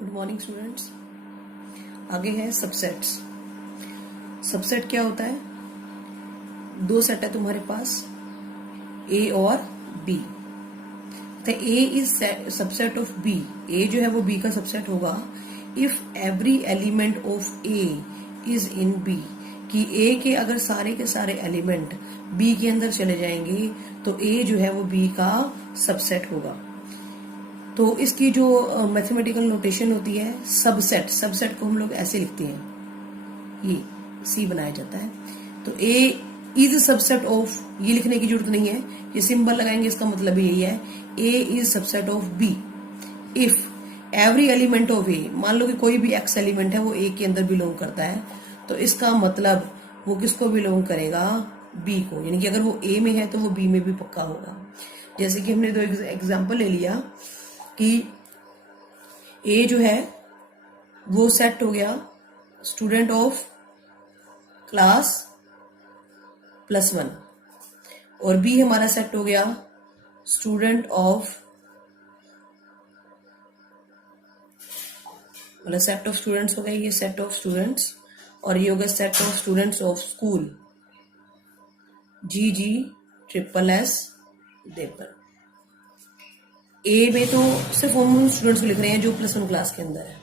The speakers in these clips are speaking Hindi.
Good morning students. आगे है सबसेट्स। सबसेट क्या होता है? दो सेट है तुम्हारे पास, ए और बी। तो A is subset of B. A जो है वो बी का सबसेट होगा if every element of A is in B. कि ए के अगर सारे के सारे एलिमेंट बी के अंदर चले जाएंगे तो ए जो है वो बी का सबसेट होगा। तो इसकी जो मैथमेटिकल नोटेशन होती है सबसेट, सबसेट को हम लोग ऐसे लिखते हैं, ये सी बनाया जाता है। तो ए इज सबसेट ऑफ, ये लिखने की जरूरत नहीं है, ये सिंबल लगाएंगे, इसका मतलब यही है A is subset of B if every element of A. मान लो कि कोई भी एक्स एलिमेंट है वो ए के अंदर बिलोंग करता है, तो इसका मतलब वो किसको बिलोंग करेगा? बी को। यानी कि अगर वो ए में है तो वो बी में भी पक्का होगा। जैसे कि हमने दो एग्जाम्पल ले लिया कि ए जो है वो सेट हो गया स्टूडेंट ऑफ क्लास +1 और बी हमारा सेट हो गया स्टूडेंट ऑफ, मतलब सेट ऑफ स्टूडेंट्स हो गया ये सेट ऑफ स्टूडेंट्स, और ये हो गया set of students of school GG SSS Deoband. A में तो सिर्फ उन स्टूडेंट्स को लिख रहे हैं जो +1 क्लास के अंदर है,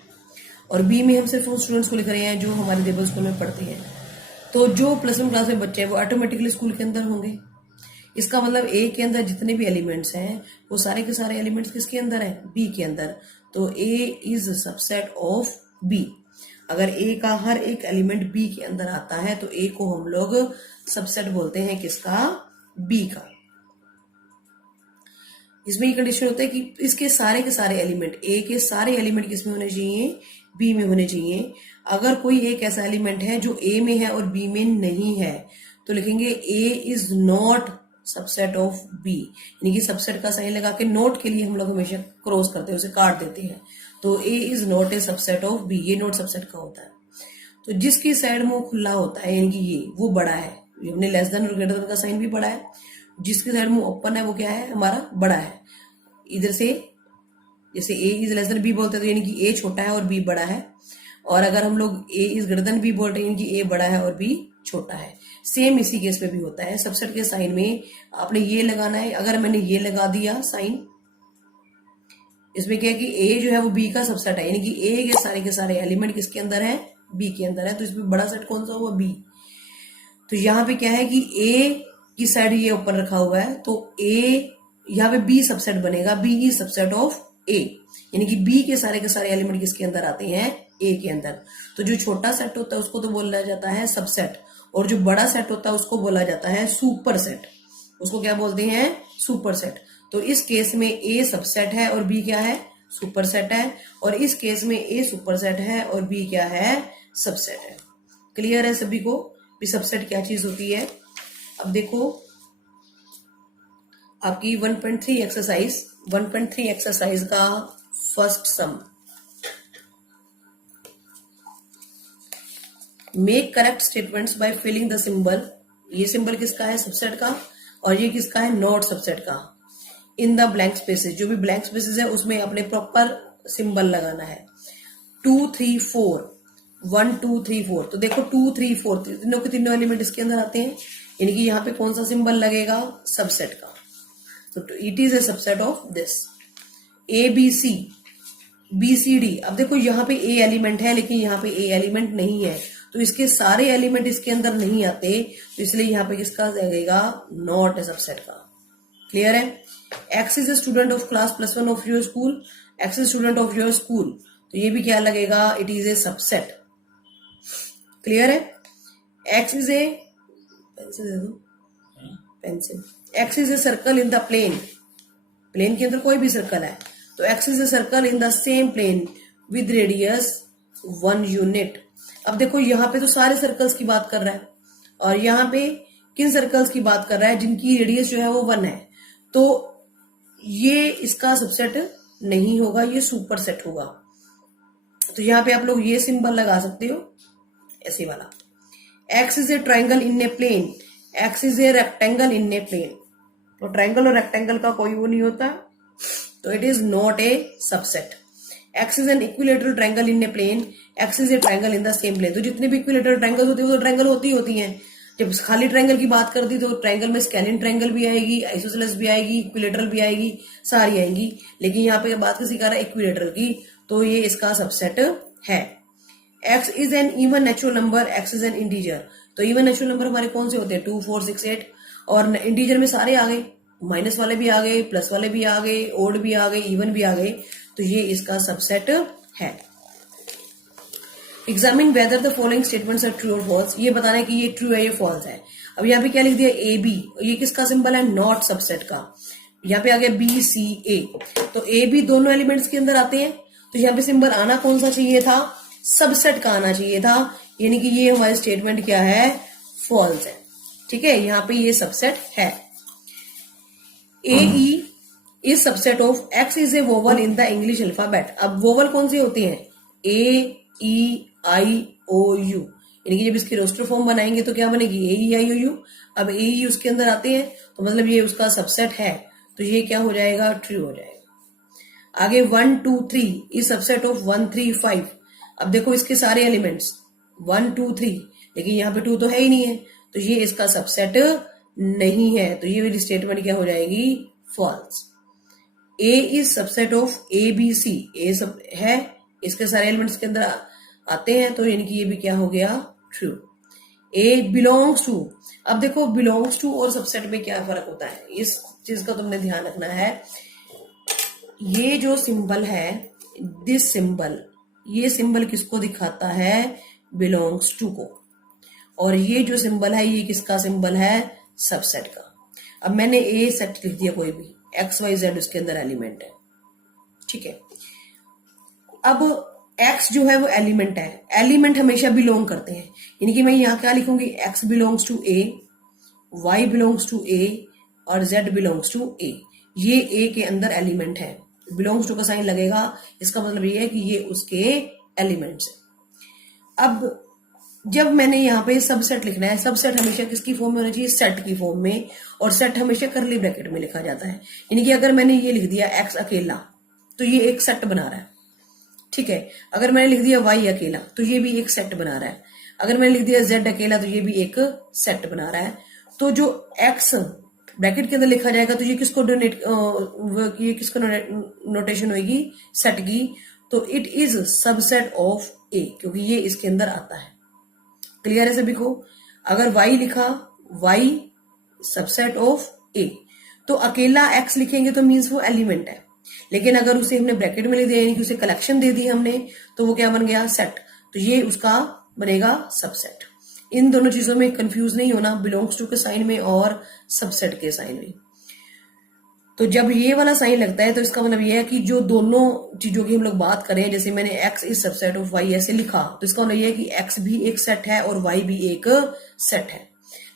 और बी में हम सिर्फ उन स्टूडेंट्स को लिख रहे हैं जो हमारे देवबंद स्कूल में पढ़ते हैं। तो जो +1 क्लास में बच्चे हैं वो ऑटोमेटिकली स्कूल के अंदर होंगे। इसका मतलब ए के अंदर जितने भी एलिमेंट्स हैं वो सारे के सारे एलिमेंट्स किसके अंदर है? बी के अंदर। तो A is subset of B. अगर ए का हर एक एलिमेंट बी के अंदर आता है तो ए को हम लोग सबसेट बोलते हैं किसका? बी का। इसमें ये कंडीशन होता है कि इसके सारे के सारे एलिमेंट, ए के सारे एलिमेंट किसमें होने चाहिए? बी में होने चाहिए। अगर कोई एक ऐसा एलिमेंट है जो ए में है और बी में नहीं है तो लिखेंगे A is not subset of B. यानी कि सबसेट का साइन लगा के नोट के लिए हम लोग हमेशा क्रॉस करते हैं, उसे काट देते हैं। तो A is not a subset of B, ये नोट सबसेट का होता है। तो जिसकी साइड मुंह खुला होता है यानी कि ये वो बड़ा है, हमने लेस देन और ग्रेटर देन का साइन भी बड़ा है। जिसकी साइड मुंह ओपन है वो क्या है? हमारा बड़ा है। इधर से जैसे ए इज लेस देन बी बोलते हैं तो यानी कि ए छोटा है और बी बड़ा है, और अगर हम लोग ए इज ग्रेटर देन बी बोलते हैं यानी कि ए बड़ा है और बी छोटा है। सेम इसी केस में भी होता है। सबसेट के साइन में आपने ये लगाना है। अगर मैंने ये लगा दिया साइन, इसमें क्या है कि ए जो है वो बी का सबसेट है, यानी कि ए के सारे एलिमेंट किसके अंदर है? बी के अंदर है। तो इसमें बड़ा सेट कौन सा हुआ? बी। तो यहाँ पे क्या है कि ए की साइड ये ऊपर रखा हुआ है तो ए यहाँ पे बी सबसेट बनेगा। बी इज सबसेट ऑफ ए, यानी कि बी के सारे एलिमेंट किसके अंदर आते हैं? ए के अंदर। तो जो छोटा सेट होता है उसको तो बोला जाता है सबसेट, और जो बड़ा सेट होता है उसको बोला जाता है सुपर सेट। उसको क्या बोलते हैं? Super set. तो इस केस में ए सबसेट है और बी क्या है? सुपर सेट है। और इस केस में ए सुपर सेट है और बी क्या है? सबसेट है। क्लियर है सभी को भी सबसेट क्या चीज होती है? अब देखो आपकी 1.3 एक्सरसाइज का first sum. Make correct statements by filling the symbol. ये सिंबल किसका है? सबसेट का। और ये किसका है? नॉट सबसेट का। इन द ब्लैंक स्पेसेस, जो भी ब्लैंक स्पेसेस है उसमें अपने प्रॉपर सिंबल लगाना है। 2 3 4 1 2 3 4। तो देखो 2 3 4 तीनों के तीनों एलिमेंट इसके अंदर आते हैं, यानी कि यहाँ पे कौन सा सिंबल लगेगा? सबसेट का। तो it is a subset of this ABC BCD। अब देखो यहाँ पे ए एलिमेंट है लेकिन यहाँ पे ए एलिमेंट नहीं है, तो इसके सारे एलिमेंट इसके अंदर नहीं आते, तो इसलिए यहाँ पे किसका लगेगा? नॉट ए सबसेट का। क्लियर है? X is a student of class +1 of your school. X is student of your school, तो ये भी क्या लगेगा? It is a subset. Clear है? एक्स इज ए, पेंसिल दे दो, pencil. X is a circle in the plane. Plane के अंदर कोई भी सर्कल है तो x is a circle in the same plane with radius 1 unit. अब देखो यहाँ पे तो सारे सर्कल्स की बात कर रहा है, और यहाँ पे किन सर्कल्स की बात कर रहा है? जिनकी रेडियस जो है वो 1 है। तो ये इसका सबसेट नहीं होगा, ये सुपर सेट होगा। तो यहाँ पे आप लोग ये सिंबल लगा सकते हो, ऐसे वाला। X is a triangle in a plane. X is a rectangle in a plane. तो ट्राइंगल और रेक्टेंगल का कोई वो नहीं होता, तो it is not a subset. X is an equilateral triangle in a plane, x is a triangle in the same plane. तो जितने भी इक्विलेटरल ट्रायंगल होते हैं वो तो ट्रायंगल होती हैं। जब खाली ट्रायंगल की बात करती तो ट्रायंगल में स्केलिन ट्रायंगल भी आएगी, आइसोसेलेस भी आएगी, इक्विलेटरल भी आएगी, सारी आएंगी। लेकिन यहाँ पे बात किसी का रहा है इक्विलेटरल की, तो ये इसका सबसेट है। X is N even natural number, x is N integer. तो इवन नेचुरल नंबर हमारे कौन से होते हैं? 2, 4, 6, 8। और इंटीजर में सारे आ गए, माइनस वाले भी आ गए, प्लस वाले भी आ गए, ओड भी आ गए, इवन भी आ गए। तो ये इसका सबसेट है। Examine whether the following statements are true और फॉल्स। ये बताना है कि ये ट्रू है, ये फॉल्स है। अब यहाँ पे क्या लिख दिया? A B. ये किसका सिंबल है? नॉट सबसेट का। यहाँ पे आ गया बी सी ए। तो ए बी दोनों एलिमेंट्स के अंदर आते हैं। तो यहाँ पे सिंबल आना कौन सा चाहिए था? सबसेट का आना चाहिए था। यानी कि ये हमारी स्टेटमेंट क्या है? फॉल्स है। ठीक है, यहाँ पे ये सबसेट है। A E is subset of X is a vowel in the English alphabet. अब वोवल कौन सी होती है? A E I O U. यानी कि जब इसकी रोस्टर फॉर्म बनाएंगे तो क्या बनेगी? ए ई आई ओ यू। अब ए ई उसके अंदर आते हैं तो मतलब ये उसका सबसेट है। तो ये क्या हो जाएगा? ट्रू हो जाएगा। आगे 1, 2, 3 इज सबसेट ऑफ 1, 3, 5। अब देखो इसके सारे एलिमेंट्स 1, 2, 3, लेकिन यहाँ पे 2 तो है ही नहीं है, तो ये इसका सबसेट नहीं है। तो ये मेरी स्टेटमेंट क्या हो जाएगी? False. A is subset of A B C. A सब है, इसके सारे एलिमेंट्स के अंदर आते हैं, तो यानी कि ये भी क्या हो गया? ट्रू। A belongs to. अब देखो बिलोंग्स टू और सबसेट में क्या फर्क होता है, इस चीज का तुमने ध्यान रखना है। ये जो सिंबल है, दिस सिंबल, ये सिंबल किसको दिखाता है? बिलोंग्स टू को। और ये जो सिंबल है ये किसका सिंबल है? सबसेट का। अब मैंने ए सेट लिख दिया, कोई भी एक्स वाई जेड उसके अंदर एलिमेंट है। ठीक है, अब एक्स जो है वो एलिमेंट है। एलिमेंट हमेशा बिलोंग करते हैं, यानी कि मैं यहाँ क्या लिखूंगी? X belongs to A, Y belongs to A और जेड बिलोंग्स टू ए। ये ए के अंदर एलिमेंट है, बिलोंग्स टू का साइन लगेगा। इसका मतलब ये है कि ये उसके एलिमेंट्स है। अब जब मैंने यहाँ पे सबसेट लिखना है, सबसेट हमेशा किसकी फॉर्म में होना चाहिए? सेट की फॉर्म में। और सेट हमेशा करली ब्रैकेट में लिखा जाता है। यानी कि अगर मैंने ये लिख दिया एक्स अकेला तो ये एक सेट बना रहा है। ठीक है, अगर मैंने लिख दिया वाई अकेला तो ये भी एक सेट बना रहा है। अगर मैंने लिख दिया जेड अकेला तो ये भी एक सेट बना रहा है। तो जो एक्स ब्रैकेट के अंदर लिखा जाएगा तो ये किसको नोटेशन होगी? सेट की। तो इट इज सबसेट ऑफ ए, क्योंकि ये इसके अंदर आता है। क्लियर है सभी को? अगर y लिखा, y सबसेट ऑफ a, तो अकेला x लिखेंगे तो मीन्स वो एलिमेंट है। लेकिन अगर उसे हमने ब्रैकेट में ले दिया, यानी कि उसे कलेक्शन दे दी हमने, तो वो क्या बन गया? सेट। तो ये उसका बनेगा सबसेट। इन दोनों चीजों में कंफ्यूज नहीं होना, बिलोंग्स टू के साइन में और सबसेट के साइन में। तो जब ये वाला साइन लगता है तो इसका मतलब ये है कि जो दोनों चीजों की हम लोग बात करें, जैसे मैंने x is subset of y ऐसे लिखा, तो इसका मतलब ये है कि x भी एक सेट है और y भी एक सेट है।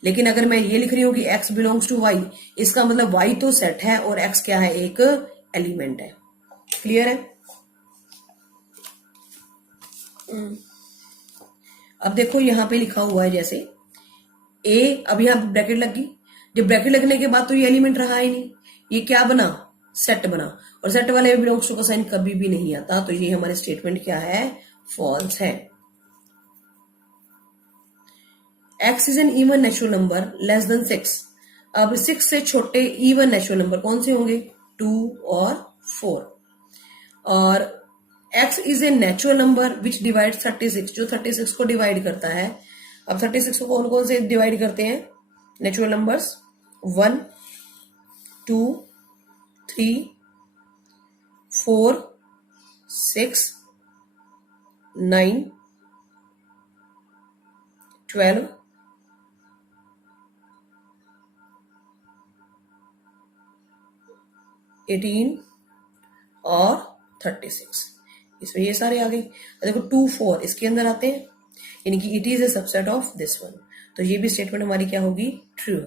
लेकिन अगर मैं ये लिख रही हूँ कि x बिलोंग्स टू y, इसका मतलब y तो सेट है और x क्या है? एक एलिमेंट है। क्लियर है? अब देखो यहाँ पे लिखा हुआ है जैसे a, अब यहाँ पे ब्रैकेट लग गई। जब ब्रैकेट लगने के बाद तो ये एलिमेंट रहा ही नहीं, ये क्या बना? सेट बना। और सेट वाले बिलोंग्स टू का साइन कभी भी नहीं आता। तो ये हमारे स्टेटमेंट क्या है? फॉल्स है। X is N even natural number less than 6। अब 6 से छोटे इवन नेचुरल नंबर कौन से होंगे? 2 और 4। और x is a natural number which divide 36, जो 36 को डिवाइड करता है। अब 36 को कौन कौन से डिवाइड करते हैं नेचुरल नंबर्स? 1, 2, 3, 4, 6, 9, 12, 18 और 36। इसमें ये सारे आ गए। देखो 2, 4 इसके अंदर आते हैं, यानी कि it is a subset of this one. तो ये भी स्टेटमेंट हमारी क्या होगी? ट्रू।